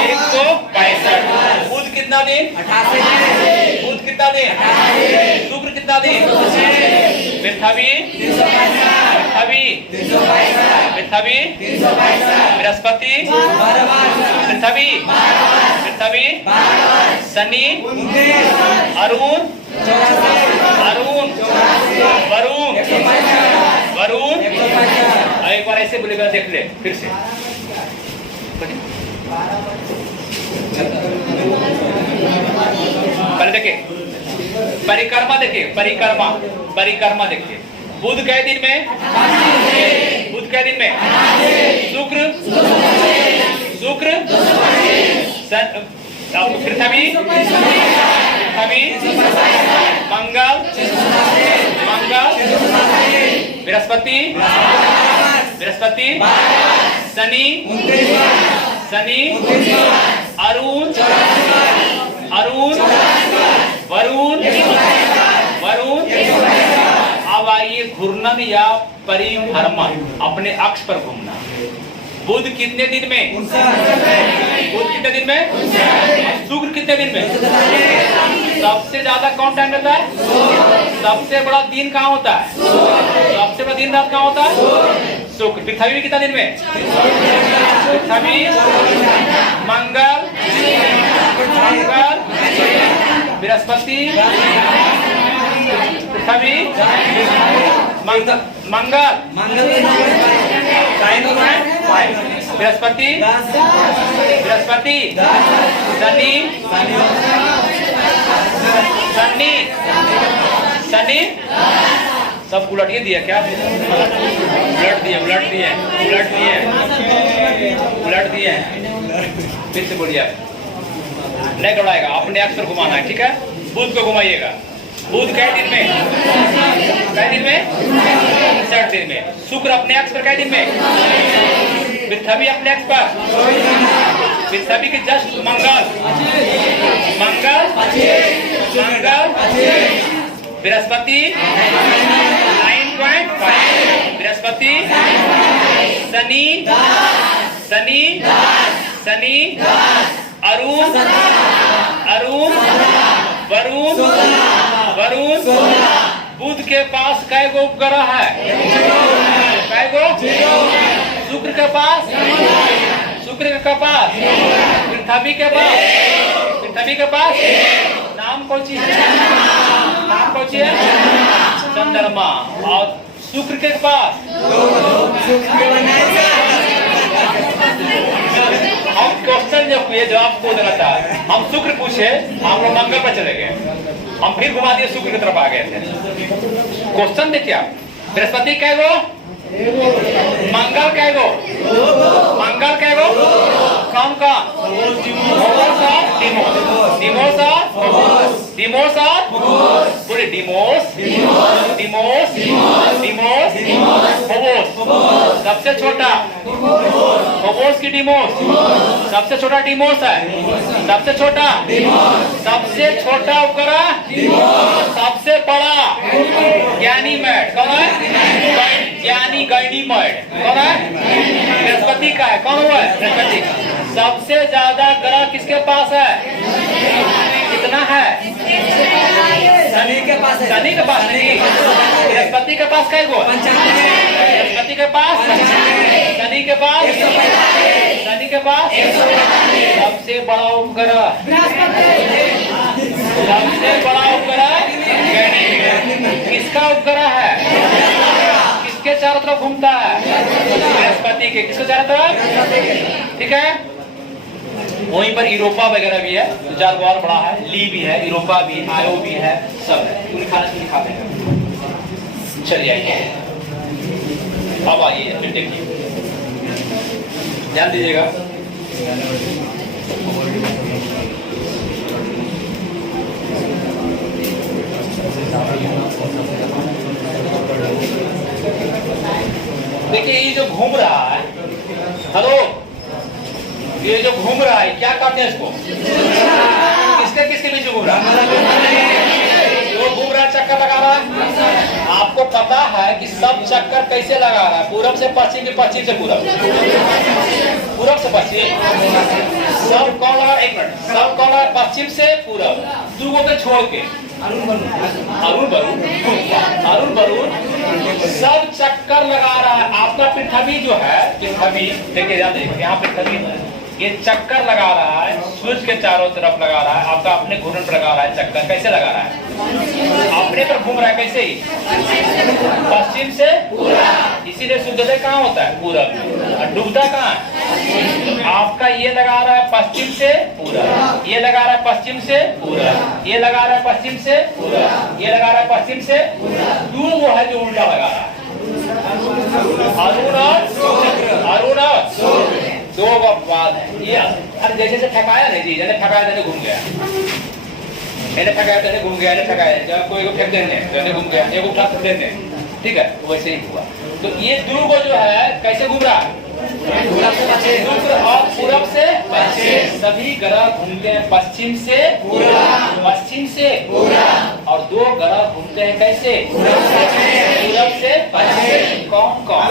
165। बुध कितना दिन? 88। बुध कितना दिन? 88। शुक्र कितना दिन? पृथ्वी, पृथ्वी, बृहस्पति, पृथ्वी, पृथ्वी, शनि, अरुण, अरुण, वरुण, वरुण। एक बार ऐसे बोलेगा, देख ले फिर से। पहले देखिए परिक्रमा, देखिए परिक्रमा, परिक्रमा देखिए। बुध के दिन में, बुध के दिन में शुक्र, शुक्र, पृथ्वी, पृथ्वी, मंगल, मंगल, बृहस्पति, बृहस्पति, शनि, शनि, अरुण, अरुण, वरुण, वरुण। अब आइए घूर्णन या परिभ्रमण, अपने अक्ष पर घूमना। बुध कितने दिन में? बुध कितने दिन में? शुक्र कितने दिन में? सबसे ज्यादा कौन टाइम रहता है? सबसे बड़ा दिन कहाँ होता है? सबसे बड़ा दिन रात कहाँ होता है? शुक्र। पृथ्वी कितना दिन में? पृथ्वी, मंगल, मंगल, बृहस्पति, पृथ्वी, मंगल, मंगल, बृहस्पति, बृहस्पति, शनि, शनि, शनि। सब उलटिए दिया क्या? उलट दिए, उलट दिए, उलट दिए, उलट दिए। फिर से बोलिए, नहीं घुमाएगा, अपने अक्ष पर घुमाना है, ठीक है? बुध को घुमाइएगा। बुध कै दिन में? कै दिन में? 60 दिन में। शुक्र अपने अक्ष पर कै दिन में? पृथ्वी अपने अक्ष पर, पृथ्वी के जस्ट मंगल, मंगल, मंगल, बृहस्पति 9.5, बृहस्पति, शनि, शनि, शनि, अरुण, अरुण, वरुण, वरुण। बुध के पास कै गो उपग्रह है? कै गो? शुक्र के पास, शुक्र के पास, पृथ्वी के पास, पृथ्वी के पास नाम कौन सी है? नाम कौन सी है? चंद्रमा। और शुक्र के पास हम क्वेश्चन जो सवाल ये जवाब को देना चाहे। हम शुक्र पूछे, हम लोग मंगल पर चले गए, हम फिर घुमा दिए शुक्र की तरफ आ गए थे। क्वेश्चन देखिए आप, बृहस्पति कैगो, मंगल कैगो, मंगल कैगो, कौन कौन, डिमोस पूरे डिमोस, सबसे छोटा फोबोस की डिमोस, सबसे छोटा डिमोस है, सबसे छोटा उपग्रह, सबसे बड़ा गैनीमेड कौन है, गैनीमेड कौन है, बृहस्पति का है। कौन हुआ है, बृहस्पति। सबसे ज्यादा ग्रह किसके पास है, कितना है, शनि के पास है, शनि के पास नहीं, बृहस्पति के पास कै गो, बृहस्पति के पास, शनि के पास, शनि के पास सबसे बड़ा उपग्रह, सबसे बड़ा उपग्रह किसका उपग्रह है, किसके चारों तरफ घूमता है, बृहस्पति के। किसके चारों तरफ, ठीक है। वहीं पर यूरोपा वगैरह भी है, तो चार और बड़ा है, ली भी है, यूरोपा भी, आयो भी है, सब है। पूरी खाना से दिखाते हैं। चलिए आइए, अब आइए फिर देखिए, ध्यान दीजिएगा। देखिए ये जो घूम रहा है, हेलो, ये जो घूम रहा है क्या कहते हैं इसको, किसके किसके बीच घूम रहा है, जो घूम रहा है चक्कर लगा रहा है। आपको पता है कि सब चक्कर कैसे लगा रहा है, पूरब से पश्चिम, पश्चिम से पूरब, पूरब से पश्चिम, सब कौन लगा, एक मिनट, सब कौन लगा, पश्चिम से पूरब, दो को छोड़ के अरुण बरुण सब चक्कर लगा रहा है। आपका पृथ्वी जो है, पृथ्वी देखिए, यहाँ पृथ्वी ये चक्कर लगा रहा है, सूर्य के चारों तरफ लगा रहा है, आपका अपने घूर्णन पर लगा रहा है चक्कर। कैसे लगा रहा है, अपने पर घूम रहा है, कैसे ही पश्चिम से, इसीलिए सूर्योदय कहाँ होता है, पूरब, और डूबता कहाँ है, आपका ये लगा रहा है पश्चिम से पूरब, ये लगा रहा है पश्चिम से पूरब, ये लगा रहा है पश्चिम से पूरब, ये लगा रहा है पश्चिम से, दूर वो है जो उल्टा लगा रहा है, अरुण दो बात है ये। अरे जैसे से ठकाया नहीं जी, जैसे ठकाया जैसे घूम गया, मैंने ठकाया जैसे घूम गया, ठकाया जब कोई को फेंक देने जैसे घूम गया, एक उठा फेंक देने, ठीक है, वैसे ही हुआ। तो ये दूर को जो है कैसे घूम रहा है, और पूरब से पश्चिम, सभी ग्रह घूमते हैं पश्चिम से पश्चिम से, और दो ग्रह घूमते हैं कैसे, पूरब से पश्चिम। कौन कौन,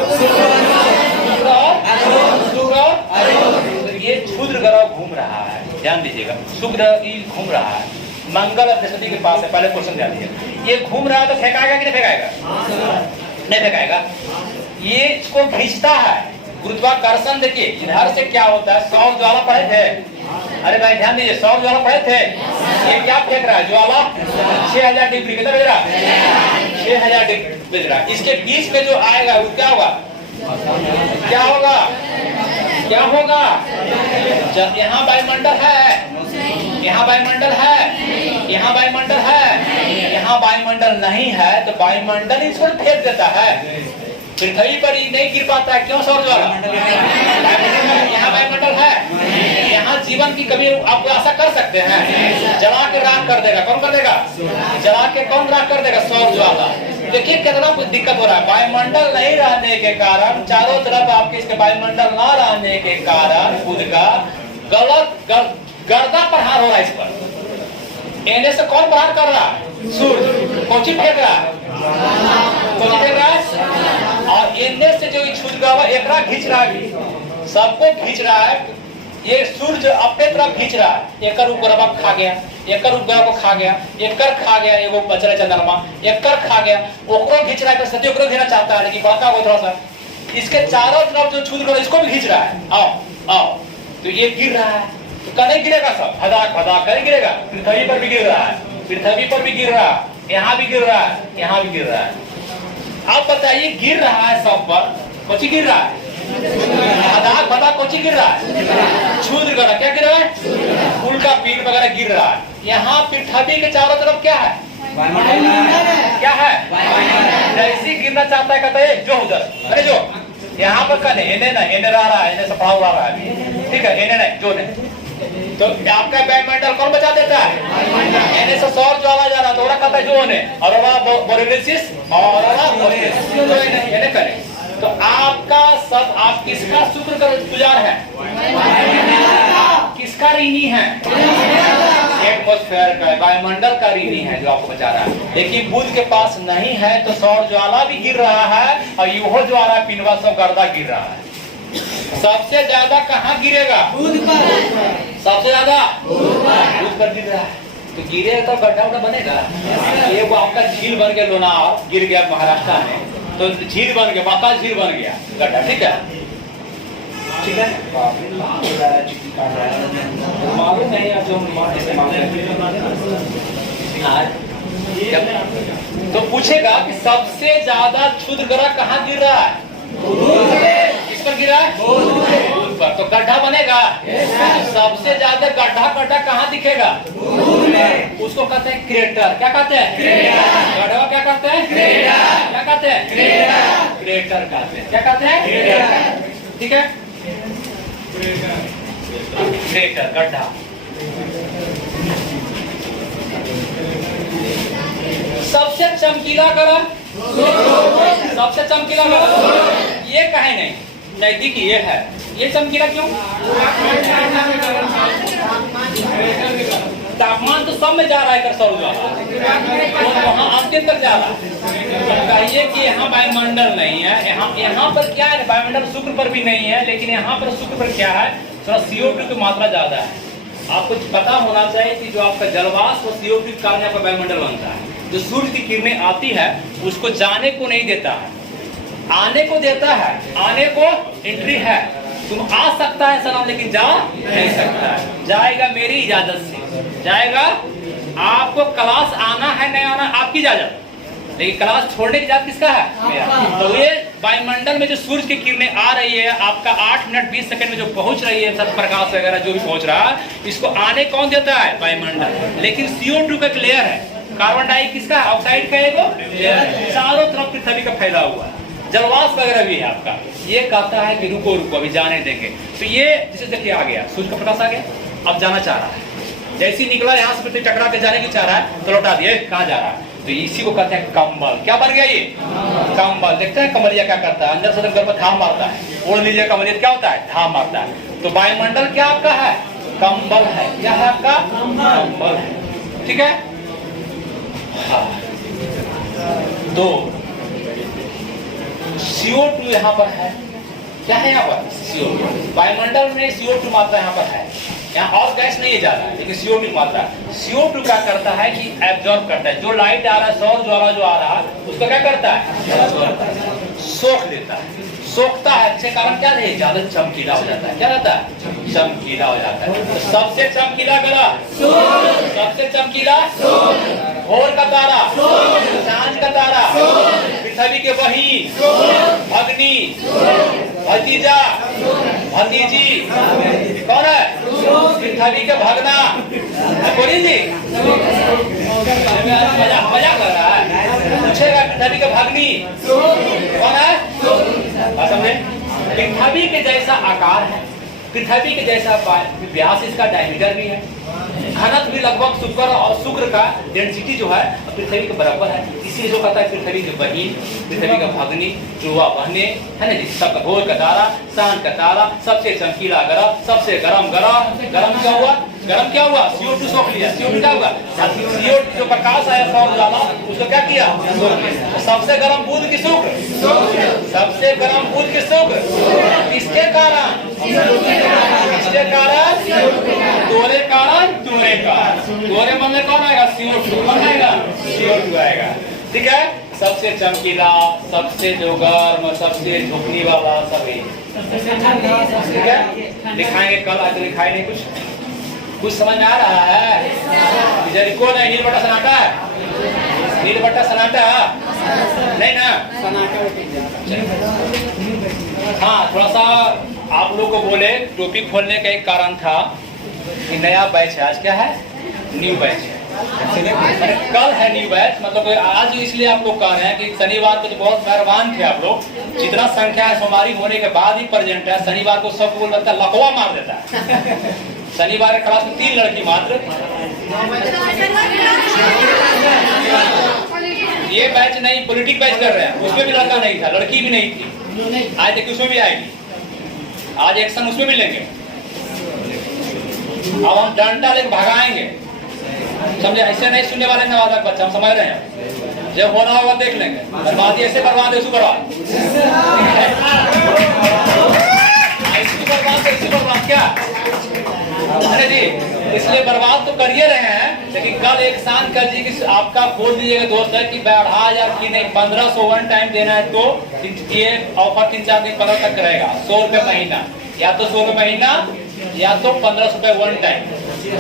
ये क्षुद्र ग्रह घूम रहा है, ध्यान दीजिएगा, शुक्र घूम रहा है, मंगल बृहस्पति के पास है। पहले क्वेश्चन ध्यान दीजिए, ये घूम रहा है तो फेंकाएगा कि नहीं फेंकाएगा, नहीं फेंकाएगा, ये इसको खींचता है, गुरुत्वाकर्षण। देखिए इधर से क्या होता है, सौर ज्वाला पढ़े थे, अरे भाई ध्यान दीजिए, सौर ज्वाला पढ़े थे, ये क्या फेंक रहा है, ज्वाला 6000 डिग्री, कितना भेज रहा है, 6000 डिग्री भेज रहा है। इसके बीच में जो आएगा वो क्या होगा, क्या होगा, क्या होगा, जब यहाँ वायुमंडल है, यहाँ वायुमंडल है, यहाँ वायुमंडल है, यहाँ वायुमंडल नहीं है, तो वायुमंडल इसको फेंक देता है, पृथ्वी पर ही नहीं गिर पाता है। क्यों, सौर ज्वाला, यहाँ वायुमंडल है, यहाँ जीवन की कभी आप आशा कर सकते हैं, जला के राख कर देगा, कौन कर देगा, जला के कौन राख कर देगा, सौर ज्वाला। देखिए कितना कुछ दिक्कत हो रहा है, वायुमंडल नहीं रहने के कारण, चारों तरफ आपके इसके वायुमंडल न रहने के कारण खुद का गलत गर्दा प्रहार हो रहा है इस पर। एने से कौन प्रहार कर रहा है, सूर्य, कौची फेंक रहा है, कौची फेंक रहा है, और एने से जो क्षुद्र एकरा खींच रहा है, सबको खींच रहा है, ये सूर्य अपने तरफ खींच रहा है, एकर उपग्रह खा गया, एकर उपग्रह को खा गया, एकर खा गया, एगो बच रहा चंद्रमा, एकर खा गया, ओकरो खींच रहा है, तो सती ओकरो घेरना चाहता है, लेकिन बड़का वो थोड़ा सा इसके चारों तरफ जो क्षुद्र इसको भी खींच रहा है, आओ आओ, तो ये गिर रहा है, तो कहीं गिरेगा, सब भदाक भदाक कहीं गिरेगा, पृथ्वी पर भी गिर रहा है, पृथ्वी पर भी गिर रहा है, यहाँ भी गिर रहा है, यहाँ भी गिर रहा है। आप बताइए गिर रहा है सब पर, कुछ गिर रहा है, भदाक भदाक कुछ गिर रहा है, क्षुद्र ग्रह क्या गिर रहा है, फूल का पिन वगैरह गिर रहा है। यहाँ पृथ्वी के चारों तरफ क्या है? क्या है? जैसे गिरना चाहता है कहता है जो उधर, अरे जो यहाँ पर कल इन्हें ना इन्हें रहा है, इन्हें सफा हुआ रहा है, ठीक है, इन्हें नहीं जो नहीं, तो आपका वायुमंडल कौन बचा देता है? इन्हें से सौर ज्वाला जा रहा है, तो वो कहता है जो ने ऑरोरा बोरेलिस और ऑरोरा बोरेलिस, तो इन्हें करें। तो आपका सब, आप किसका शुक्र का गुजार है? किसका ऋणी है? एटमॉस्फेयर का, वायुमंडल का ऋणी है जो आपको बचा रहा है। लेकिन बुध के पास नहीं है तो सौर ज्वाला भी गिर रहा है और यूहो ज्वाला पिनवा सब गर्दा गिर रहा है। सबसे ज्यादा कहाँ गिरेगा? बुध पर। सबसे ज्यादा बुध पर गिर रहा है, तो गिरेगा तो गड्ढा उड्ढा बनेगा। ये वो आपका झील बन गया, लोनार गिर गया महाराष्ट्र में, तो झील बन गया, बाका झील बन गया गड्ढा, ठीक है, ठीक है। मालूम नहीं है जो तो पूछेगा कि सबसे ज्यादा क्षुद्र ग्रह कहाँ गिर रहा है? किस पर गिरा है? बुध पर। तो गड्ढा बनेगा। सबसे ज्यादा गड्ढा कहाँ दिखेगा? उसको कहते हैं क्रेटर। क्या कहते हैं? गड्ढा क्या कहते हैं? क्या कहते हैं? क्रेटर कहते हैं। क्या कहते हैं? ठीक है, क्रेटर, गड्ढा। सबसे चमकीला ग्रह, सबसे चमकीला ग्रह ये कहे नहीं, नजदीक ये है। ये चमकीला क्यों? तापमान तो सब में जा रहा है कर सौर ज्वाला, वहाँ अंतिम तक जा रहा है। कहिए कि यहाँ वायुमंडल नहीं है, यहाँ पर क्या है? वायुमंडल शुक्र पर भी नहीं है, लेकिन यहाँ पर शुक्र पर क्या है? थोड़ा CO2 की मात्रा ज्यादा है। आपको पता होना चाहिए कि जो आपका जलवाष्प और CO2 के कारण आपका वायुमंडल बनता है। जो सूर्य की किरणें आती है उसको जाने को नहीं देता है, आने को देता है। आने को एंट्री है, तुम आ सकता है सलाम, लेकिन जा नहीं सकता है। जाएगा मेरी इजाजत से जाएगा। आपको क्लास आना है नहीं आना आपकी इजाजत, लेकिन क्लास छोड़ने की इजाजत किसका है? मेरा। तो ये वायुमंडल में जो सूर्य की किरणें आ रही है, आपका 8 मिनट 20 सेकंड में जो पहुंच रही है, सब प्रकाश वगैरह जो भी पहुंच रहा है, इसको आने कौन देता है? वायुमंडल। लेकिन CO2 का एक लेयर है, कार्बन डाइऑक्साइड किसका? ऑक्साइड का एगो लेयर है, चारों तरफ पृथ्वी का फैला हुआ है। जलवाष्प वगैरह भी है आपका। ये कहता है कि रुको रुको अभी जाने देंगे। तो ये जैसे देखिए आ गया, सूर्य का प्रकाश आ गया, अब जाना चाह रहा है। जैसे ही निकला यहाँ से टकरा के जाने की चाह रहा है, तो लौटा दिए, कहाँ जा रहा है? तो इसी को कहते हैं कंबल। क्या बन गया ये? कंबल। देखते हैं कमलिया क्या करता है, अंदर से घर पर धाम मारता है। ओढ़ लीजिए कमलिया, क्या होता है? धाम मारता है। तो वायुमंडल क्या आपका है? कंबल है। क्या है आपका? कंबल है, ठीक है। हाँ, तो CO2 यहाँ पर है। क्या है यहाँ पर? CO2। वायुमंडल में CO2 मात्रा यहाँ पर है, यहाँ और गैस नहीं जा रहा है, लेकिन CO2 मात्रा। CO2 क्या करता है कि एब्जॉर्ब करता है। जो लाइट आ रहा है, सौर ज्वाला जो आ रहा है, उसको क्या करता है? सोख लेता है, सोखता है। इसके कारण क्या है? ज्यादा चमकीला हो जाता है। क्या रहता है? चमकीला हो जाता है। तो सबसे चमकीला ग्रह, सबसे चमकीला भोर का तारा, सांझ का तारा, पृथ्वी के बहिन, भगनी, भतीजा, भतीजी, कौन है? पृथ्वी के भगना। बोली जी मजाक कर रहा है, पूछेगा पृथ्वी के भगनी कौन है? समझे? पृथ्वी के जैसा आकार है, पृथ्वी के जैसा व्यास, इसका डायमीटर भी है, घनत्व भी लगभग शुक्र का डेंसिटी जो है पृथ्वी के बराबर है। इसीलिए जो कहता है पृथ्वी की बहिन, पृथ्वी का भगनी, ध्रुवा बहने, है ना जी। सबका भोर का तारा, सांझ का तारा, सबसे चमकीला ग्रह, सबसे गरम ग्रह। गरम क्या हुआ? गरम क्या हुआ? CO2 सोख लिया। CO2 क्या हुआ? CO2 जो प्रकाश आया सौर ज्वाला, उसको क्या किया? सोख लिया। तो सबसे गरम बुध की शुक्र, सबसे गरम बुध की शुक्र। किसके कारण? किसके कारण? तोरे कारण, तोरे कारण। तोरे मन में कौन आएगा? CO2 कौन आएगा? CO2 आएगा, ठीक है। सबसे चमकीला, सबसे जो गर्म, सबसे झुकने वाला, सभी ठीक है। दिखाएंगे कल, आज दिखाए नहीं कुछ समझ में आ रहा है? इधर कौन है? नीलबट्टा सन्नाटा है, नीलबट्टा सन्नाटा नहीं ना? हाँ, थोड़ा सा आप लोग को बोले टोपी खोलने का एक कारण था ये नया बैच है, आज क्या है? न्यू बैच है। अरे कल है न्यू बैच, मतलब आज इसलिए आप लोग कह रहे हैं कि शनिवार को तो बहुत मेहरबान थे आप लोग, जितना संख्या है सोमवारी होने के बाद ही प्रेजेंट है। शनिवार को सब बोल लगता है लकवा मार देता है। शनिवार के क्लास में 3 लड़की मात्र। ये बैच नहीं, पॉलिटिक बैच कर रहे हैं, उसमें भी लड़का नहीं था, लड़की भी नहीं थी। आज देखिए उसमें भी आएगी, आज एक्शन उसमें भी लेंगे। अब हम डंडा लेकर भगाएंगे, समझे? ऐसे नहीं सुनने वाले नवादा बच्चा, हम समझ रहे हैं। जब होना होगा देख लेंगे, बर्बादी ऐसे बर्बाद है, बर्बाद ऐसी बर्बाद क्या? अरे जी, इसलिए बर्बाद तो कर ही रहे हैं, लेकिन कल एक शान कर जी कि आपका बोल दीजिएगा दोस्त है कि 18,000 की नहीं 1500 वन टाइम देना है, तो ये ऑफर 3-4 दिन 15 तक रहेगा। 100 रुपये महीना, या तो 100 रुपये महीना या तो 1500 रुपये वन टाइम।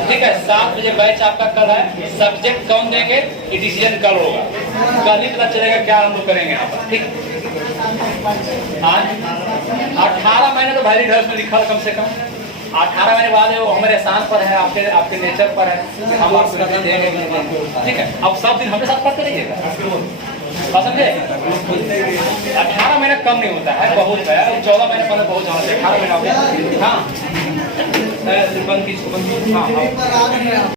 ठीक है, 7 बजे बैच आपका कल है। सब्जेक्ट कौन देंगे ये डिसीजन कल होगा, कल ही पता चलेगा क्या हम लोग करेंगे यहाँ पर। ठीक, 18 महीने तो वैलिड है, उसमें लिखा कम से कम 18 महीने बाद है, वो हमारे शान पर है, आपके नेचर पर है, हम आपको देंगे। ठीक है, अब सब दिन हमारे साथ पढ़ते रहिएगा, समझे? 18 महीना कम नहीं होता है, बहुत है। 14 महीने पहले बहुत ज्यादा, 18 महीना हो गया। हाँ, बंद की हाँ।